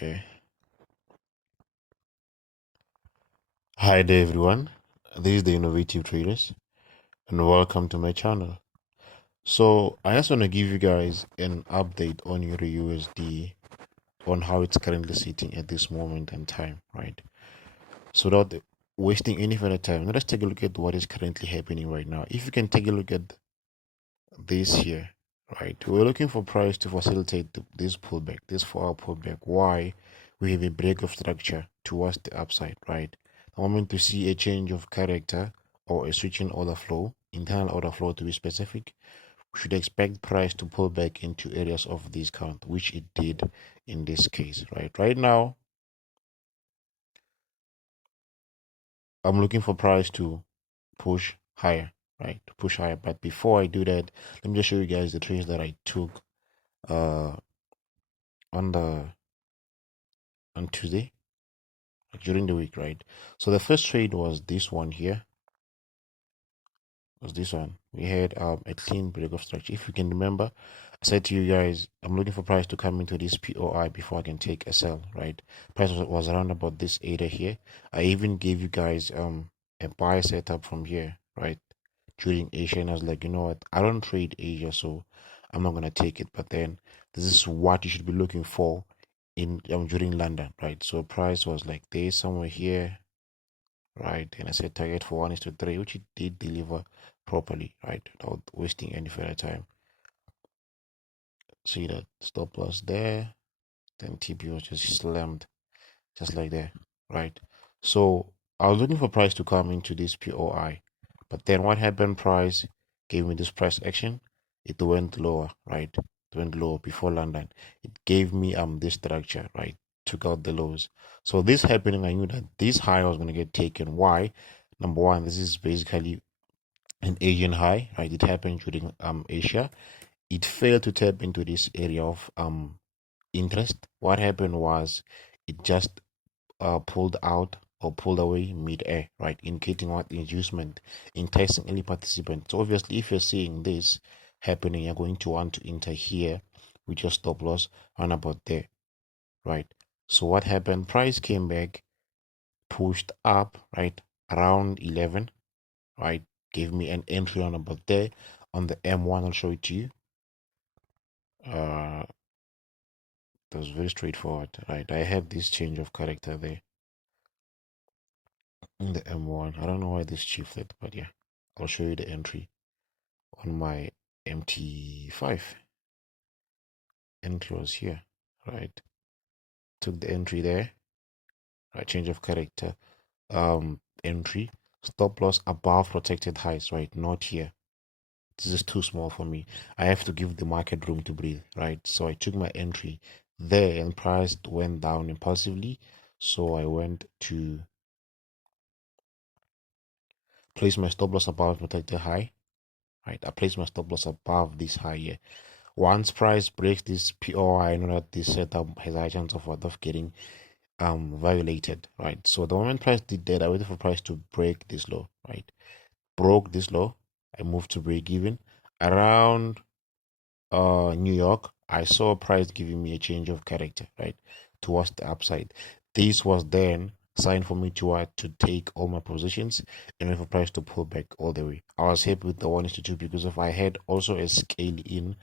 Okay. Hi there, everyone. This is the Innovative Traders, and welcome to my channel. So, I just want to give you guys an update on your USD, on how it's currently sitting at this moment in time, right? So, without wasting any further time, let us take a look at what is currently happening right now. If you can take a look at this here, right? We're looking for price to facilitate this pullback, this 4-hour pullback. Why? We have a break of structure towards the upside, right? The moment we see a change of character or a switch in order flow, internal order flow to be specific, we should expect price to pull back into areas of discount, which it did in this case, right? Right now, I'm looking for price to push higher, right? To push higher. But before I do that, let me just show you guys the trades that I took uh on Tuesday, like during the week, right? So the first trade was this one here. Was this one. We had a clean break of structure. If you can remember, I said to you guys, I'm looking for price to come into this POI before I can take a sell, right? Price was around about this area here. I even gave you guys a buy setup from here, right? During Asia, and I was like, you know what? I don't trade Asia, so I'm not gonna take it. But then this is what you should be looking for in during London, right? So price was like there somewhere here, right? And I said target for 1:3, which it did deliver properly, right? Without wasting any further time. See that stop loss there, then TP was just slammed, just like that, right? So I was looking for price to come into this POI, but then what happened? Price gave me this price action. It went lower, right? It went lower before London. It gave me this structure, right? Took out the lows. So this happening, I knew that this high was gonna get taken. Why? Number one, this is basically an Asian high, right? It happened during Asia. It failed to tap into this area of interest. What happened was it just pulled out or pulled away mid-air, right? Indicating what inducement, enticing any participant. So obviously, if you're seeing this happening, you're going to want to enter here with your stop loss on about there, right? So what happened? Price came back, pushed up, right, around 11, right? Gave me an entry on about there on the M1. I'll show it to you. That was very straightforward, right? I had this change of character there in the M1. I don't know why this shifted, but yeah, I'll show you the entry on my MT5. Entry was here, right? Took the entry there, right? Change of character, entry, stop loss above protected highs, right? Not here. This is too small for me. I have to give the market room to breathe, right? So I took my entry there and price went down impulsively. So I went to place my stop loss above protected high, right? I place my stop loss above this high here. Once price breaks this POI, I know that this setup has a high chance of getting violated, right? So the moment price did that, I waited for price to break this low, right? Broke this low, I moved to break even around New York. I saw price giving me a change of character, right, towards the upside. This was then sign for me to take all my positions and wait for price to pull back all the way. I was happy with the 1:2 because if I had also a scale in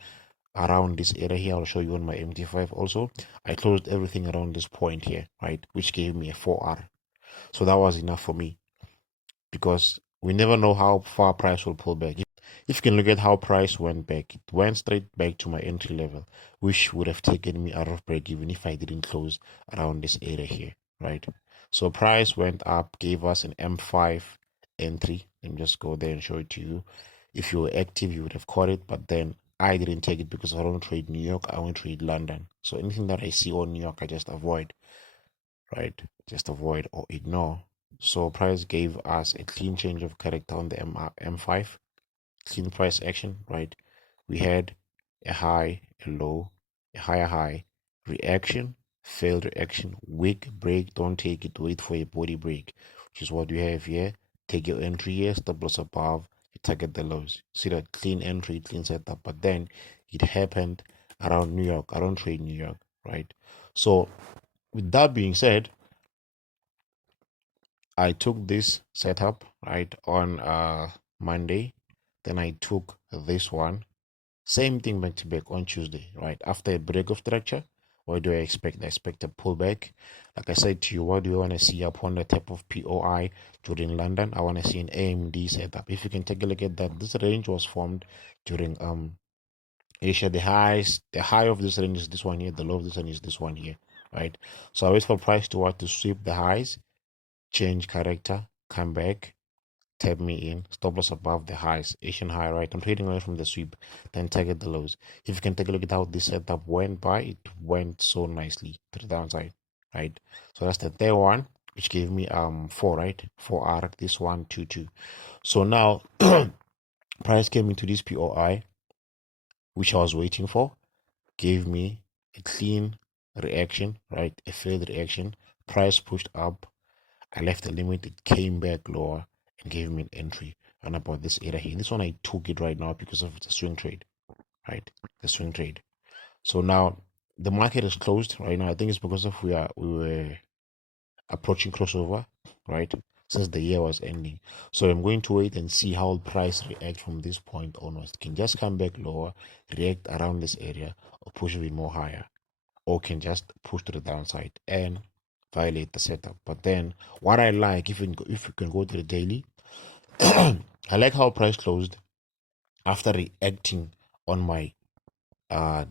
around this area here, I'll show you on my MT5 also. I closed everything around this point here, right, which gave me a 4R. So that was enough for me because we never know how far price will pull back. If you can look at how price went back, it went straight back to my entry level, which would have taken me out of break even if I didn't close around this area here, right? So price went up, gave us an M5 entry. Let me just go there and show it to you. If you were active, you would have caught it, but then I didn't take it because I don't trade New York, I only trade London. So anything that I see on New York, I just avoid, right? Just avoid or ignore. So price gave us a clean change of character on the M5, clean price action, right? We had a high, a low, a higher high, reaction, failed reaction, weak break, don't take it, wait for a body break, which is what we have here. Take your entry here, stop loss above, you target the lows. See that clean entry, clean setup, but then it happened around New York. I don't trade New York, right? So with that being said, I took this setup right on Monday, then I took this one, same thing back to back on Tuesday, right? After a break of structure, what do I expect? I expect a pullback. Like I said to you, what do you want to see upon the type of POI during London? I want to see an AMD setup. If you can take a look at that, this range was formed during Asia. The high of this range is this one here, the low of this one is this one here, right? So I wait for price to what to sweep the highs, change character, come back, tap me in, stop loss above the highs, Asian high, right? I'm trading away from the sweep, then target the lows. If you can take a look at how this setup went by, it went so nicely to the downside, right? So that's the third one, which gave me 4, right? 4R, this one, 2. So now price came into this POI, which I was waiting for, gave me a clean reaction, right? A failed reaction. Price pushed up. I left the limit. It came back lower and gave me an entry. And about this area here. This one I took it right now because of the swing trade, right? The swing trade. So now the market is closed right now. I think it's because of we were approaching crossover, right? Since the year was ending. So I'm going to wait and see how the price react from this point onwards. It can just come back lower, react around this area, or push a bit more higher, or can just push to the downside and violate the setup. But then what I like, if you can go to the daily, I like how price closed after reacting on my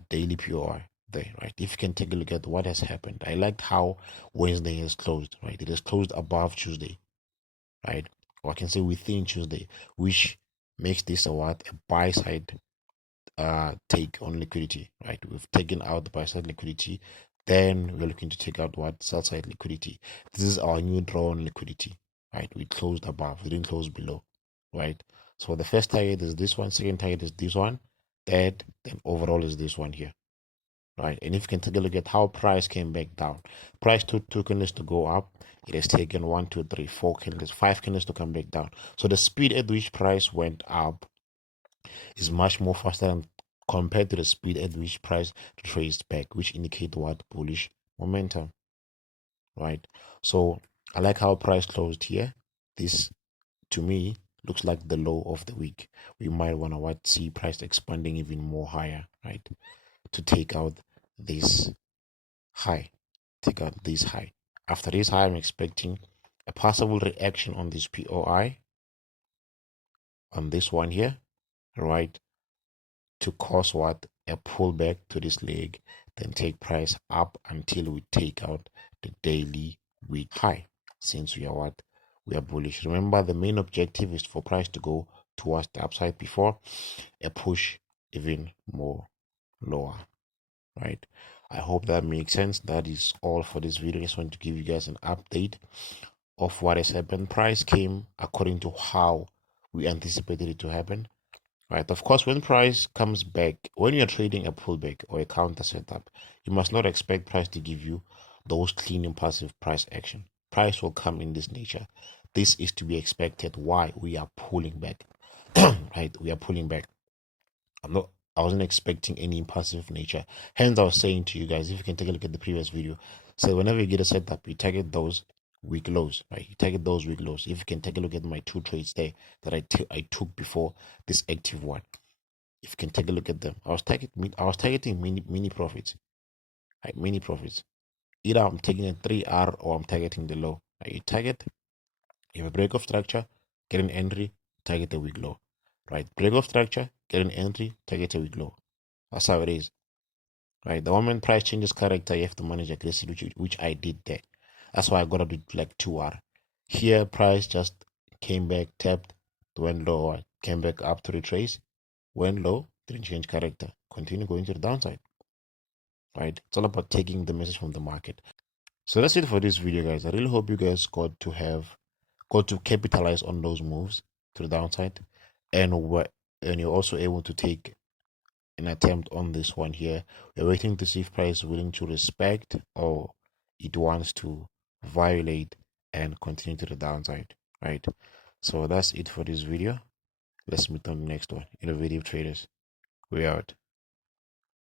daily POI there, right? If you can take a look at what has happened, I liked how Wednesday has closed, right? It has closed above Tuesday, right? Or I can say within Tuesday, which makes this a what, a buy side take on liquidity, right? We've taken out the buy side liquidity, then we're looking to take out what, sell side liquidity. This is our new draw on liquidity, right? We closed above, we didn't close below, right? So the first target is this one, second target is this one, third, then overall is this one here, right? And if you can take a look at how price came back down, price took 2 candles to go up. It has taken 1, 2, 3, 4 candles, 5 candles to come back down. So the speed at which price went up is much more faster than compared to the speed at which price traced back, which indicate what, bullish momentum, right? So I like how price closed here. This to me looks like the low of the week. We might want to what, see price expanding even more higher, right? To take out this high, take out this high. After this high, I'm expecting a possible reaction on this POI, on this one here, right? To cause what, a pullback to this leg, then take price up until we take out the daily week high. Since we are what, we are bullish. Remember, the main objective is for price to go towards the upside before a push even more lower, right? I hope that makes sense. That is all for this video. I just want to give you guys an update of what has happened. Price came according to how we anticipated it to happen. Right. Of course, when price comes back, when you're trading a pullback or a counter setup, you must not expect price to give you those clean impulsive price action. Price will come in this nature. This is to be expected. Why? We are pulling back. Right? We are pulling back. I wasn't expecting any impulsive nature. Hence, I was saying to you guys, if you can take a look at the previous video, so whenever you get a setup, you target those weak lows, right? You target those weak lows. If you can take a look at my 2 trades there that I took before this active one, if you can take a look at them, I was targeting mini profits, right? Mini profits. Either I'm taking a 3R or I'm targeting the low. Right? You target, you have a break of structure, get an entry, target a weak low, right? Break of structure, get an entry, target a weak low. That's how it is, right? The moment price changes character, you have to manage aggressively, which I did there. That's why I got up to like 2R. Here, price just came back, tapped, went lower, came back up to retrace, went low, didn't change character, continue going to the downside, right? It's all about taking the message from the market. So that's it for this video, guys. I really hope you guys got to capitalize on those moves to the downside, and you're also able to take an attempt on this one here. We're waiting to see if price is willing to respect or it wants to violate and continue to the downside, right? So that's it for this video. Let's meet on the next one. Innovative traders, we out.